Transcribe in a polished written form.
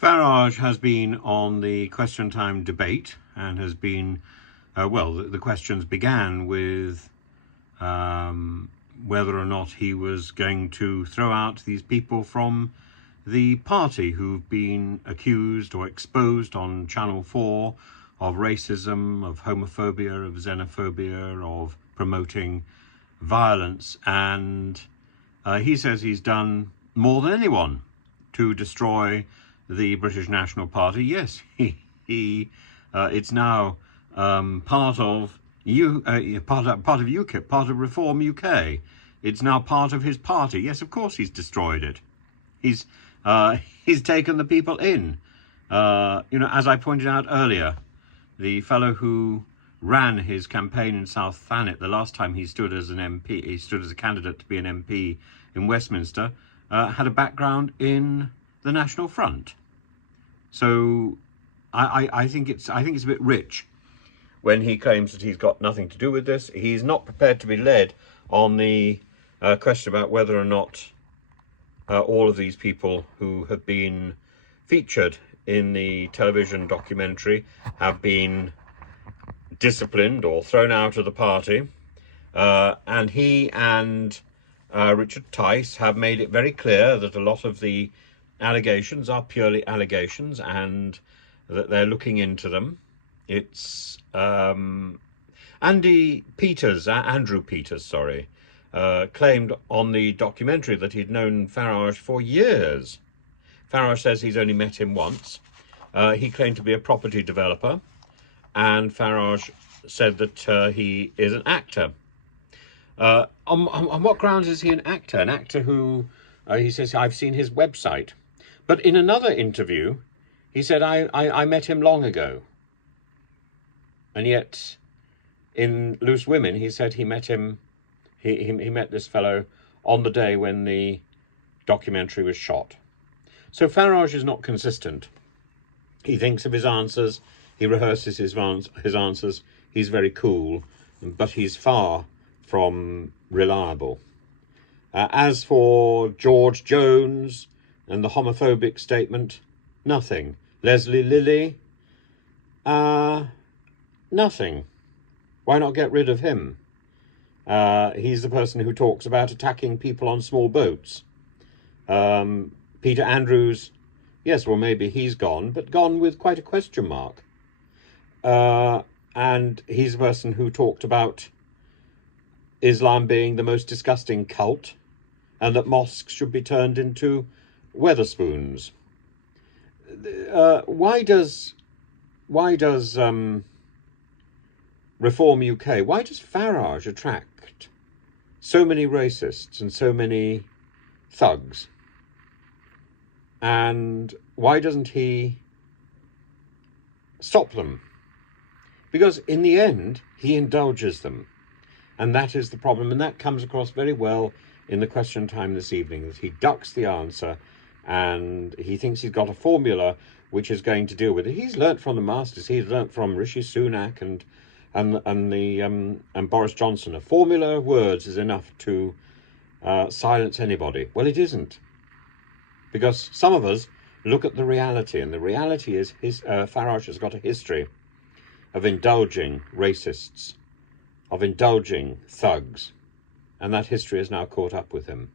Farage has been on the Question Time debate and has been, the questions began with whether or not he was going to throw out these people from the party who've been accused or exposed on Channel 4 of racism, of homophobia, of xenophobia, of promoting violence. And he says he's done more than anyone to destroy the British National Party. Yes, it's now part of UKIP, part of Reform UK. It's now part of his party. Yes, of course he's destroyed it. He's taken the people in. As I pointed out earlier, the fellow who ran his campaign in South Thanet the last time he stood as an MP, he stood as a candidate to be an MP in Westminster, had a background in the National Front. So I think it's a bit rich when he claims that he's got nothing to do with this. He's not prepared to be led on the question about whether or not all of these people who have been featured in the television documentary have been disciplined or thrown out of the party. And he and Richard Tice have made it very clear that a lot of the allegations are purely allegations and that they're looking into them. It's Andrew Peters, claimed on the documentary that he'd known Farage for years. Farage says he's only met him once. He claimed to be a property developer, and Farage said that he is an actor. On what grounds is he an actor? An actor who, he says, I've seen his website. But in another interview, he said, I met him long ago. And yet, in Loose Women, he said he met him, he met this fellow on the day when the documentary was shot. So Farage is not consistent. He thinks of his answers, he rehearses his answers, he's very cool, but he's far from reliable. As for George Jones and the homophobic statement, nothing. Leslie Lilly, nothing. Why not get rid of him? He's the person who talks about attacking people on small boats. Peter Andrews, yes, well, maybe he's gone, but gone with quite a question mark. And he's the person who talked about Islam being the most disgusting cult and that mosques should be turned into Weatherspoons. Why does Reform UK, why does Farage attract so many racists and so many thugs? And why doesn't he stop them? Because in the end, he indulges them. And that is the problem. And that comes across very well in the question time this evening, that he ducks the answer and he thinks he's got a formula which is going to deal with it. He's learnt from the masters. He's learnt from Rishi Sunak and Boris Johnson. A formula of words is enough to silence anybody. Well, it isn't. Because some of us look at the reality, and the reality is Farage has got a history of indulging racists, of indulging thugs, and that history has now caught up with him.